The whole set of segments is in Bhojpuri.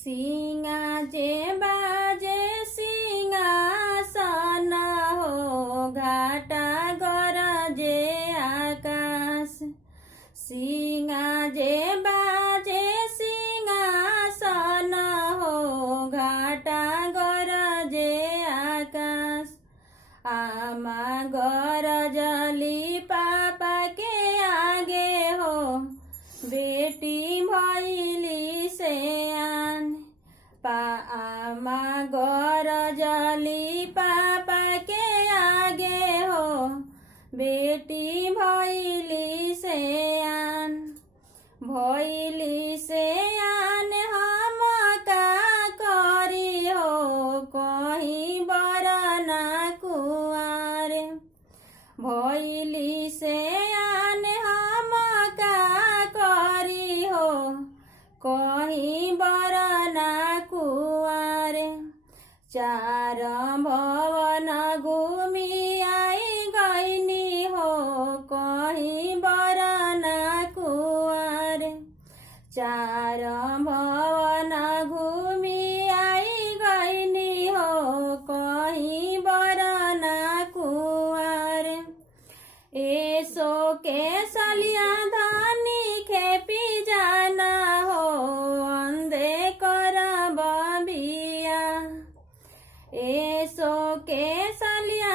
सिंगा जे बाजे सिंहासन हो घाटा गरजे आकाश। सिंगा जे बाजे सिंहासन हो घाटा गरजे आकाश। आमा गरजली पापा के आगे हो बेटी भैली से आन। आमा गरजली पापा के आगे हो बेटी भैली से आन। भैली से आन हम का करी हो कहीं बरना कुआर। भैली से आन हम का करी हो कहीं बरना कुआर। चार भवन घूमी आई गईनी हो कहीं बरना कुआर। चार भवन घूमी आई गईनी हो कहीं बरना कुआर। एसो के सलिया धानी खेपी जाना हो अंधे करब बिया। एसो के सलिया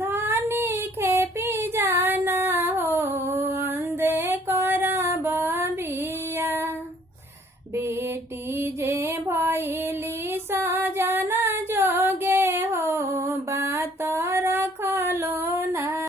धानी खेपी जाना हो अंधे करब बिया। बेटी जे भैली